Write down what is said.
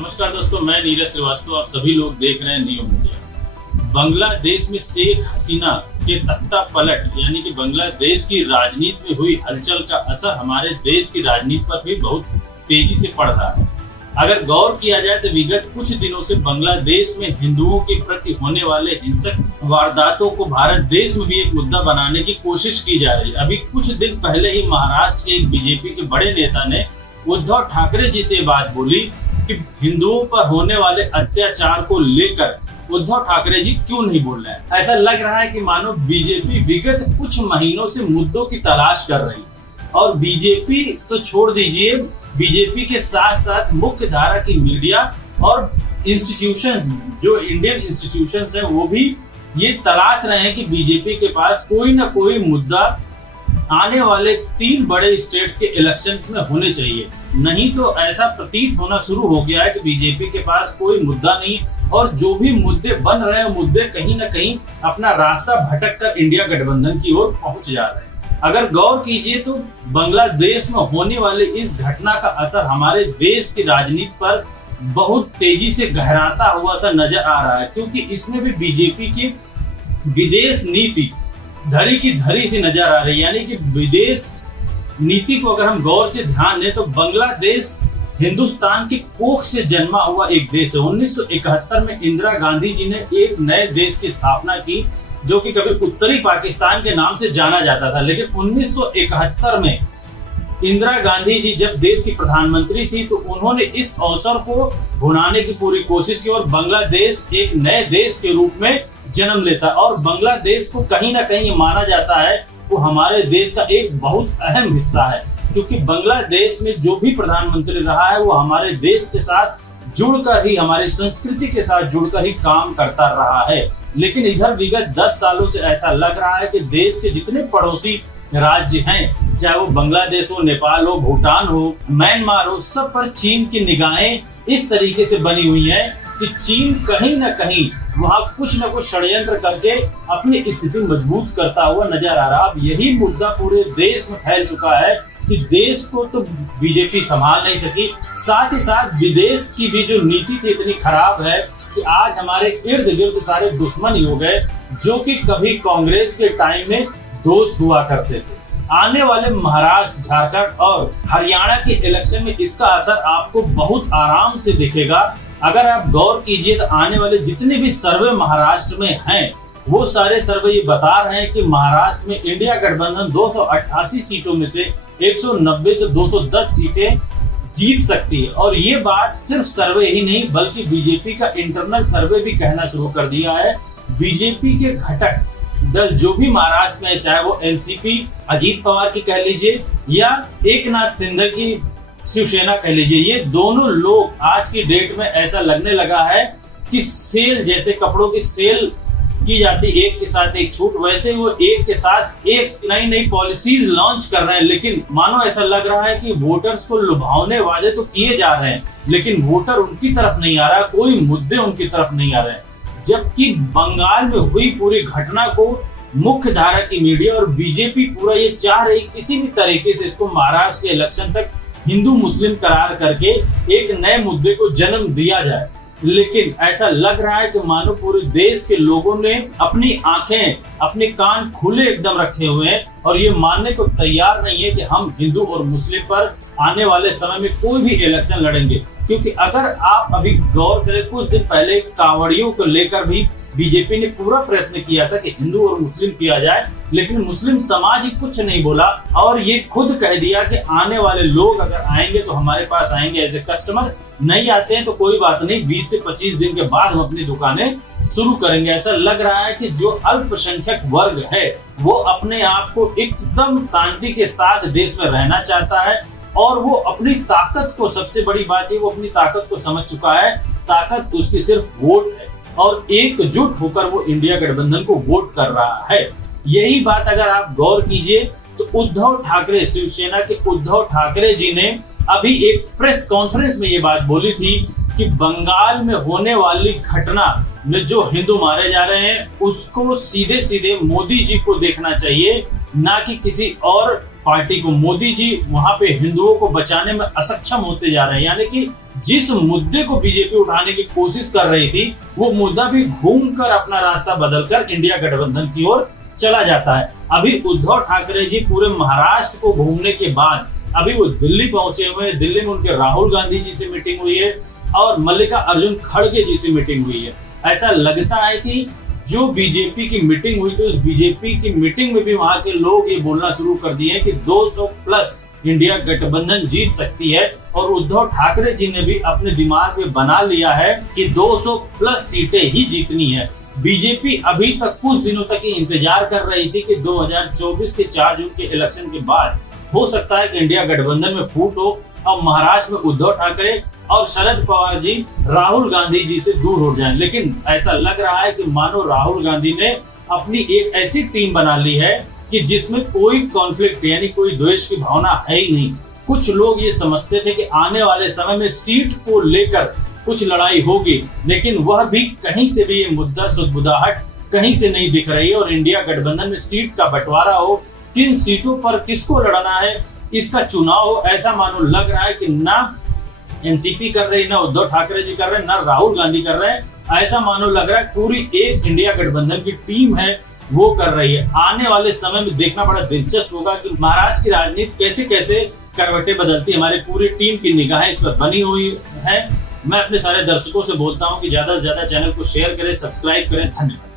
नमस्कार दोस्तों, मैं नीरज श्रीवास्तव। आप सभी लोग देख रहे हैं नियो मीडिया। बांग्लादेश में शेख हसीना के तख्ता पलट यानी कि बांग्लादेश की राजनीति में हुई हलचल का असर हमारे देश की राजनीति पर भी बहुत तेजी से पड़ रहा है। अगर गौर किया जाए तो विगत कुछ दिनों से बांग्लादेश में हिंदुओं के प्रति होने वाले हिंसक वारदातों को भारत देश में भी एक मुद्दा बनाने की कोशिश की जा रही है। अभी कुछ दिन पहले ही महाराष्ट्र के एक बीजेपी के बड़े नेता ने उद्धव ठाकरे जी से बात बोली कि हिंदुओं पर होने वाले अत्याचार को लेकर उद्धव ठाकरे जी क्यों नहीं बोल रहे हैं। ऐसा लग रहा है कि मानो बीजेपी विगत कुछ महीनों से मुद्दों की तलाश कर रही है। और बीजेपी तो छोड़ दीजिए, बीजेपी के साथ साथ मुख्य धारा की मीडिया और इंस्टीट्यूशंस, जो इंडियन इंस्टीट्यूशंस हैं, वो भी ये तलाश रहे हैं कि बीजेपी के पास कोई ना कोई मुद्दा आने वाले 3 बड़े स्टेट्स के इलेक्शंस में होने चाहिए। नहीं तो ऐसा प्रतीत होना शुरू हो गया है कि बीजेपी के पास कोई मुद्दा नहीं, और जो भी मुद्दे बन रहे हैं मुद्दे कहीं ना कहीं अपना रास्ता भटक कर इंडिया गठबंधन की ओर पहुंच जा रहे हैं। अगर गौर कीजिए तो बांग्लादेश में होने वाले इस घटना का असर हमारे देश की राजनीति पर बहुत तेजी से गहराता हुआ सा नजर आ रहा है, क्योंकि इसमें भी बीजेपी की विदेश नीति धरी की धरी सी नजर आ रही है। यानी कि विदेश नीति को अगर हम गौर से ध्यान दें तो बांग्लादेश हिंदुस्तान की कोख से जन्मा हुआ एक देश है। 1971 में इंदिरा गांधी जी ने एक नए देश की स्थापना की, जो कि कभी उत्तरी पाकिस्तान के नाम से जाना जाता था। लेकिन 1971 में इंदिरा गांधी जी जब देश की प्रधानमंत्री थी तो उन्होंने इस अवसर को भुनाने की पूरी कोशिश की और बांग्लादेश एक नए देश के रूप में जन्म लेता। और बांग्लादेश को कहीं ना कहीं माना जाता है वो हमारे देश का एक बहुत अहम हिस्सा है, क्योंकि बांग्लादेश में जो भी प्रधानमंत्री रहा है वो हमारे देश के साथ जुड़कर ही, हमारी संस्कृति के साथ जुड़कर ही काम करता रहा है। लेकिन इधर विगत 10 सालों से ऐसा लग रहा है कि देश के जितने पड़ोसी राज्य हैं, चाहे वो बांग्लादेश हो, नेपाल हो, भूटान हो, म्यांमार हो, सब पर चीन की निगाहें इस तरीके से बनी हुई हैं कि चीन कहीं ना कहीं वहां कुछ न कुछ षड्यंत्र करके अपनी स्थिति मजबूत करता हुआ नजर आ रहा। अब यही मुद्दा पूरे देश में फैल चुका है कि देश को तो बीजेपी संभाल नहीं सकी, साथ ही साथ विदेश की भी जो नीति थी इतनी खराब है कि आज हमारे इर्द गिर्द सारे दुश्मन ही हो गए, जो कि कभी कांग्रेस के टाइम में दोस्त हुआ करते थे। आने वाले महाराष्ट्र, झारखंड और हरियाणा के इलेक्शन में इसका असर आपको बहुत आराम से दिखेगा। अगर आप गौर कीजिए तो आने वाले जितने भी सर्वे महाराष्ट्र में हैं, वो सारे सर्वे ये बता रहे हैं कि महाराष्ट्र में इंडिया गठबंधन 288 सीटों में से 190 से 210 सीटें जीत सकती है। और ये बात सिर्फ सर्वे ही नहीं बल्कि बीजेपी का इंटरनल सर्वे भी कहना शुरू कर दिया है। बीजेपी के घटक दल जो भी महाराष्ट्र में है, चाहे वो एनसीपी अजीत पवार की कह लीजिए या एकनाथ शिंदे की शिवसेना कह लीजिए, ये दोनों लोग आज की डेट में ऐसा लगने लगा है कि सेल जैसे कपड़ों की सेल की जाती, एक के साथ एक छूट, वैसे वो एक के साथ एक नई नई पॉलिसीज लॉन्च कर रहे हैं। लेकिन मानो ऐसा लग रहा है कि वोटर्स को लुभावने वादे तो किए जा रहे हैं, लेकिन वोटर उनकी तरफ नहीं आ रहा, कोई मुद्दे उनकी तरफ नहीं आ रहे हैं। जबकि बंगाल में हुई पूरी घटना को मुख्य धारा की मीडिया और बीजेपी पूरा ये चाह रही किसी भी तरीके से इसको महाराष्ट्र के इलेक्शन तक हिंदू मुस्लिम करार करके एक नए मुद्दे को जन्म दिया जाए। लेकिन ऐसा लग रहा है कि मानो पूरे देश के लोगों ने अपनी आंखें, अपने कान खुले एकदम रखे हुए हैं और ये मानने को तैयार नहीं है कि हम हिंदू और मुस्लिम पर आने वाले समय में कोई भी इलेक्शन लड़ेंगे। क्योंकि अगर आप अभी गौर करें, कुछ दिन पहले कांवड़ियों को लेकर भी बीजेपी ने पूरा प्रयत्न किया था कि हिंदू और मुस्लिम किया जाए, लेकिन मुस्लिम समाज ही कुछ नहीं बोला और ये खुद कह दिया कि आने वाले लोग अगर आएंगे तो हमारे पास आएंगे एज ए कस्टमर, नहीं आते हैं तो कोई बात नहीं, 20 से 25 दिन के बाद हम अपनी दुकानें शुरू करेंगे। ऐसा लग रहा है कि जो अल्पसंख्यक वर्ग है वो अपने आप को एकदम शांति के साथ देश में रहना चाहता है और वो अपनी ताकत को, सबसे बड़ी बात है वो अपनी ताकत को समझ चुका है। ताकत उसकी सिर्फ वोट है और एकजुट होकर वो इंडिया गठबंधन को वोट कर रहा है। यही बात अगर आप गौर कीजिए तो उद्धव ठाकरे, शिवसेना के उद्धव ठाकरे जी ने अभी एक प्रेस कॉन्फ्रेंस में ये बात बोली थी कि बंगाल में होने वाली घटना में जो हिंदू मारे जा रहे हैं उसको सीधे सीधे मोदी जी को देखना चाहिए, ना कि किसी और पार्टी को। मोदी जी वहां पे हिंदुओं को बचाने में असक्षम होते जा रहे हैं, यानी कि जिस मुद्दे को बीजेपी उठाने की कोशिश कर रही थी वो मुद्दा भी घूमकर अपना रास्ता बदलकर इंडिया गठबंधन की ओर चला जाता है। अभी उद्धव ठाकरे जी पूरे महाराष्ट्र को घूमने के बाद अभी वो दिल्ली पहुंचे हुए हैं। दिल्ली में उनके राहुल गांधी जी से मीटिंग हुई है और मल्लिकार्जुन खड़गे जी से मीटिंग हुई है। ऐसा लगता है कि जो बीजेपी की मीटिंग हुई तो उस बीजेपी की मीटिंग में भी वहां के लोग ये बोलना शुरू कर दिए कि 200 प्लस इंडिया गठबंधन जीत सकती है और उद्धव ठाकरे जी ने भी अपने दिमाग में बना लिया है कि 200 प्लस सीटें ही जीतनी है। बीजेपी अभी तक कुछ दिनों तक ही इंतजार कर रही थी कि 2024 के 4 जून के इलेक्शन के बाद हो सकता है कि इंडिया गठबंधन में फूट हो और महाराष्ट्र में उद्धव ठाकरे और शरद पवार जी राहुल गांधी जी से दूर हो जाएं। लेकिन ऐसा लग रहा है कि मानो राहुल गांधी ने अपनी एक ऐसी टीम बना ली है कि जिसमें कोई कॉन्फ्लिक्ट यानी कोई द्वेष की भावना है ही नहीं। कुछ लोग ये समझते थे कि आने वाले समय में सीट को लेकर कुछ लड़ाई होगी, लेकिन वह भी कहीं से भी ये मुद्दा सुदबुदाहट कहीं से नहीं दिख रही है और इंडिया गठबंधन में सीट का बंटवारा हो, किन सीटों पर किसको लड़ना है, इसका चुनाव हो, ऐसा मानो लग रहा है कि ना एनसीपी कर रही, ना उद्धव ठाकरे जी कर रहे हैं, ना राहुल गांधी कर रहे हैं। ऐसा मानो लग रहा है पूरी एक इंडिया गठबंधन की टीम है वो कर रही है। आने वाले समय में देखना बड़ा दिलचस्प होगा कि महाराष्ट्र की राजनीति कैसे कैसे करवटें बदलती है। हमारी पूरी टीम की निगाहें इस पर बनी हुई है। मैं अपने सारे दर्शकों से बोलता हूं कि ज्यादा से ज्यादा चैनल को शेयर करें, सब्सक्राइब करें। धन्यवाद।